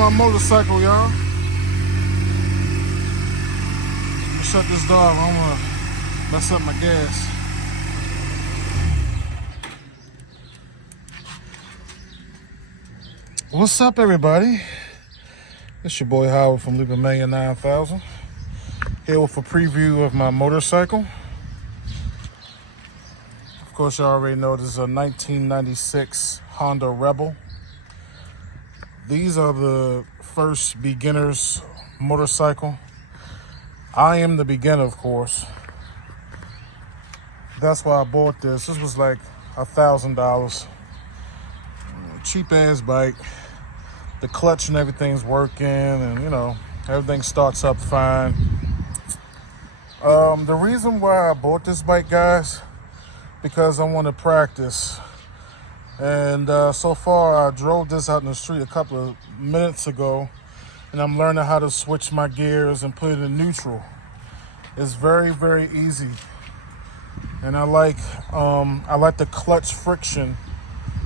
my motorcycle, y'all. Shut this door off. I don't want to mess up my gas. What's up, everybody? It's your boy Howard from Liebermania 9000. Here with a preview of my motorcycle. Of course, you already know this is a 1996 Honda Rebel. These are the first beginner's motorcycle. I am the beginner, of course. That's why I bought this. This was like $1,000. Cheap ass bike. The clutch and everything's working, and everything starts up fine. The reason why I bought this bike, guys, because I want to practice. And so far, I drove this out in the street a couple of minutes ago, and I'm learning how to switch my gears and put it in neutral. It's very, very easy, and I like the clutch friction.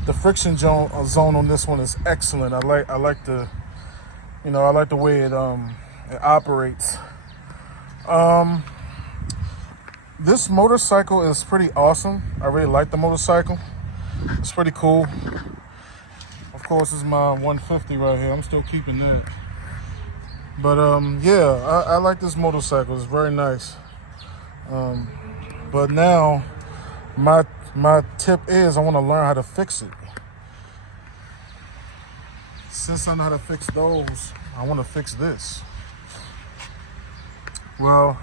The friction zone on this one is excellent. I like the way it operates. This motorcycle is pretty awesome. I really like the motorcycle. It's pretty cool. Of course, this is my 150 right here. I'm still keeping that. But yeah, I like this motorcycle. It's very nice. But now my tip is I want to learn how to fix it. Since I know how to fix those, I want to fix this. Well,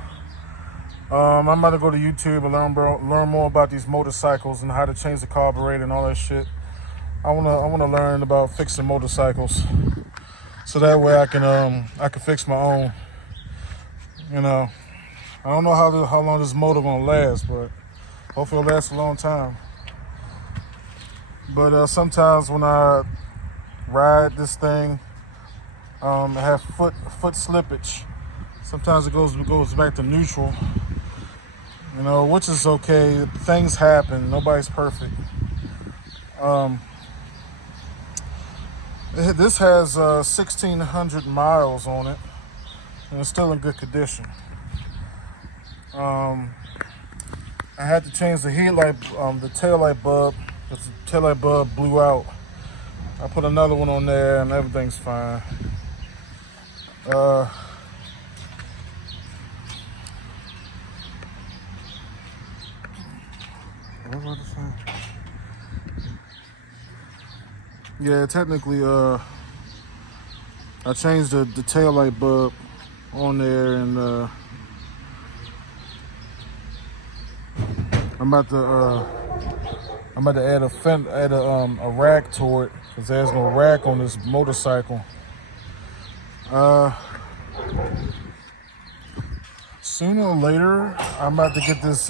I'm about to go to YouTube and learn more about these motorcycles and how to change the carburetor and all that shit. I wanna learn about fixing motorcycles, so that way I can fix my own. I don't know how long this motor gonna last, but hopefully it'll last a long time. But sometimes when I ride this thing, I have foot slippage. Sometimes it goes back to neutral. Which is okay. Things happen. Nobody's perfect. This has 1,600 miles on it, and it's still in good condition. I had to change the headlight, the taillight bulb, because the taillight bulb blew out. I put another one on there, and everything's fine. What was I saying? Yeah, technically, I changed the taillight bulb on there, and I'm about to add a rack to it, because there's no rack on this motorcycle. Sooner or later, I'm about to get this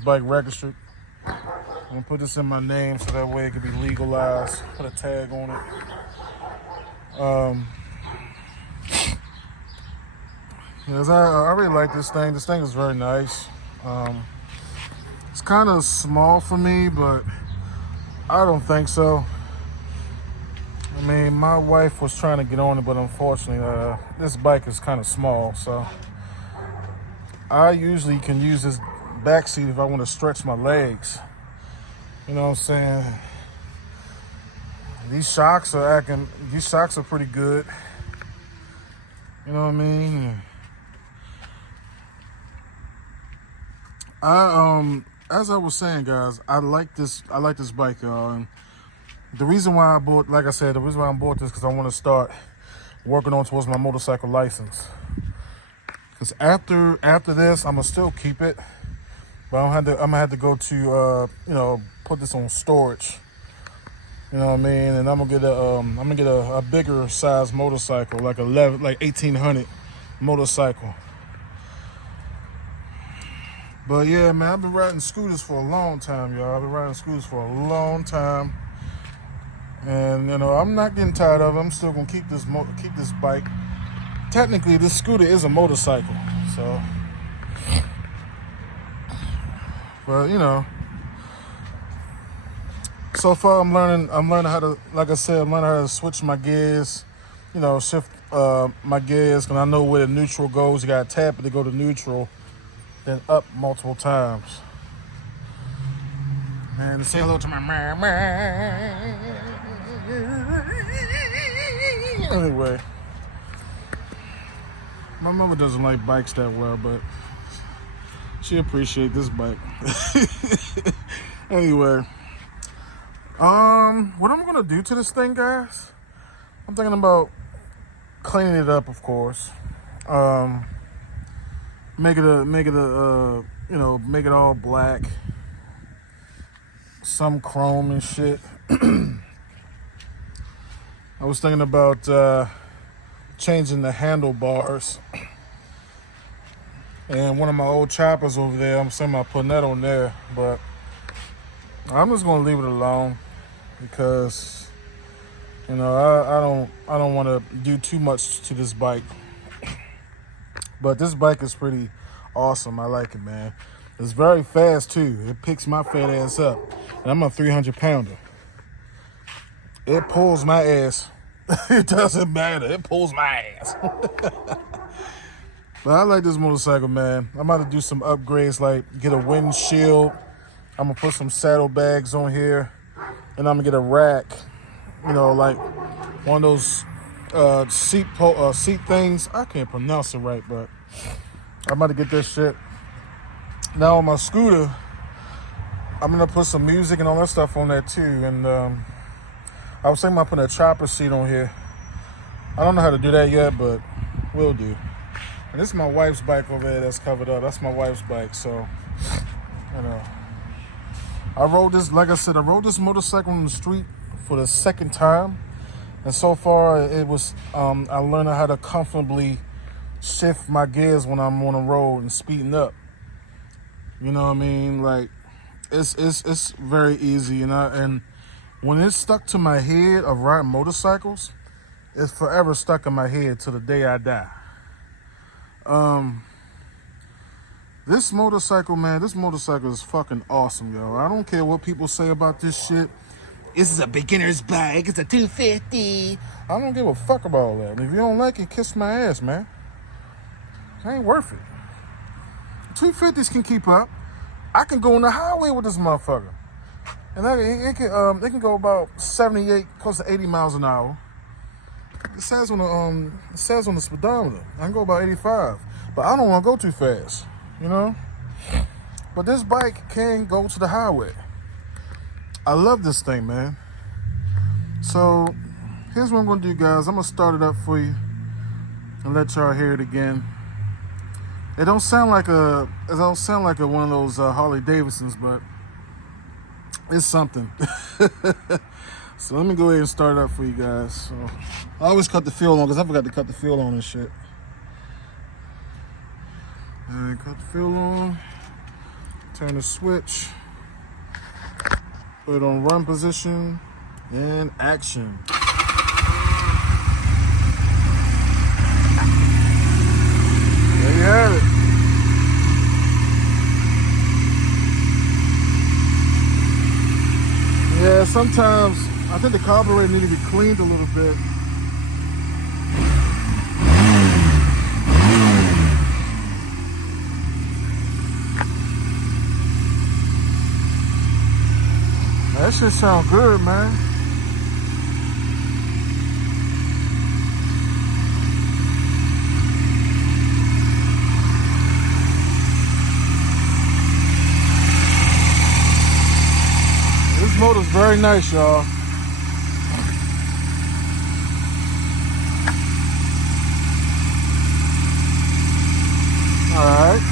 bike registered. I'm gonna put this in my name so that way it can be legalized. Put a tag on it. Yes, I really like this thing. This thing is very nice. It's kind of small for me, but I don't think so. I mean, my wife was trying to get on it, but unfortunately, this bike is kind of small, so I usually can use this back seat if I want to stretch my legs. You know what I'm saying? These shocks are pretty good. You know what I mean? As I was saying, guys, I like this bike, y'all. And the reason why I bought this because I want to start working on towards my motorcycle license. Because after this, I'm gonna still keep it, but I'm gonna have to go to put this on storage. You know what I mean? And I'm gonna get a bigger size motorcycle, like 1800 motorcycle. But yeah, man, I've been riding scooters for a long time, y'all. And I'm not getting tired of it. I'm still gonna keep this bike. Technically, this scooter is a motorcycle, so. But so far I'm learning how to, like I said, I'm learning how to switch my gears, shift my gears, and I know where the neutral goes. You gotta tap it to go to neutral, then up multiple times. And say hello to my mama. Anyway, my mama doesn't like bikes that well, but she appreciates this bike. Anyway, what I'm gonna do to this thing, guys? I'm thinking about cleaning it up, of course. Make it all black, some chrome and shit. I was thinking about changing the handlebars. And one of my old choppers over there, I'm thinking about putting that on there, but I'm just gonna leave it alone because I don't want to do too much to this bike. But this bike is pretty awesome. I like it, man. It's very fast too. It picks my fat ass up, and I'm a 300-pounder. It pulls my ass. It doesn't matter. It pulls my ass. But I like this motorcycle, man. I'm about to do some upgrades, like get a windshield. I'm gonna put some saddlebags on here, and I'm gonna get a rack. Like one of those seat things. I can't pronounce it right, but I'm about to get this shit. Now on my scooter, I'm gonna put some music and all that stuff on there too. And I was thinking about putting a chopper seat on here. I don't know how to do that yet, but we'll do. And this is my wife's bike over there that's covered up. That's my wife's bike, so I rode this, like I said, I rode this motorcycle on the street for the second time, and so far it was I learned how to comfortably shift my gears when I'm on the road and speeding up. You know what I mean? Like it's very easy, and when it's stuck to my head of riding motorcycles, it's forever stuck in my head till the day I die. This motorcycle, man, this motorcycle is fucking awesome, yo. I don't care what people say about this shit. This is a beginner's bike. It's a 250. I don't give a fuck about all that. And if you don't like it, kiss my ass, man. It ain't worth it. 250s can keep up. I can go on the highway with this motherfucker, and it can go about 78, close to 80 miles an hour. It says on the speedometer I can go about 85, but I don't want to go too fast, But this bike can go to the highway. I love this thing, man. So here's what I'm gonna do, guys. I'm gonna start it up for you and let y'all hear it again. It don't sound like one of those Harley Davidsons, but it's something. So let me go ahead and start it up for you guys. So I always cut the fuel on because I forgot to cut the fuel on and shit. And cut the fuel on. Turn the switch. Put it on run position and action. There you have it. Yeah, sometimes I think the carburetor needs to be cleaned a little bit. That shit sound good, man. This motor's very nice, y'all. Alright.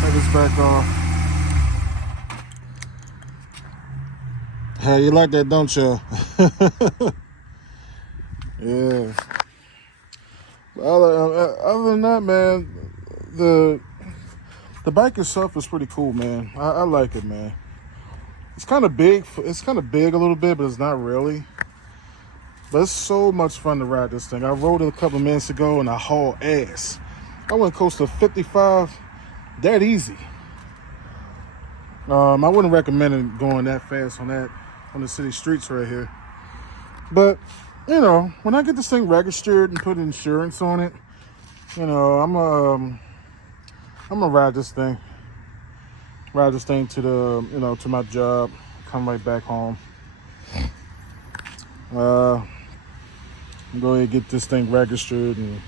Take this back off. Hey, you like that, don't you? Yeah. Other than that, man, the bike itself is pretty cool, man. I like it, man. It's kind of big. It's kind of big a little bit, but it's not really. But it's so much fun to ride this thing. I rode it a couple minutes ago, and I hauled ass. I went close to 55. That easy. I wouldn't recommend it going that fast on the city streets right here. But you know, when I get this thing registered and put insurance on it, you know, I'm gonna ride this thing to the, you know, to my job, come right back home. I'm going to get this thing registered and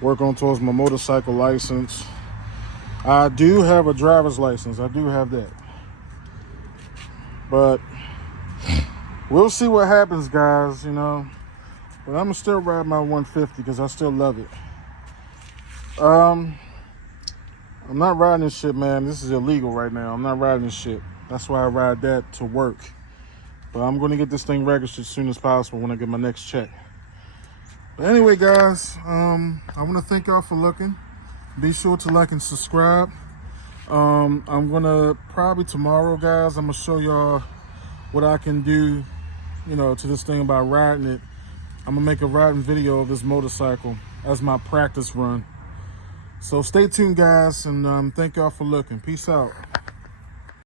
work on towards my motorcycle license. I do have a driver's license. I do have that. But we'll see what happens, guys, you know. But I'm going to still ride my 150 because I still love it. I'm not riding this shit, man. This is illegal right now. I'm not riding this shit. That's why I ride that to work. But I'm going to get this thing registered as soon as possible when I get my next check. But anyway, guys, I want to thank y'all for looking. Be sure to like and subscribe. I'm going to probably tomorrow, guys, I'm going to show y'all what I can do, you know, to this thing about riding it. I'm going to make a riding video of this motorcycle as my practice run. So stay tuned, guys, and thank y'all for looking. Peace out.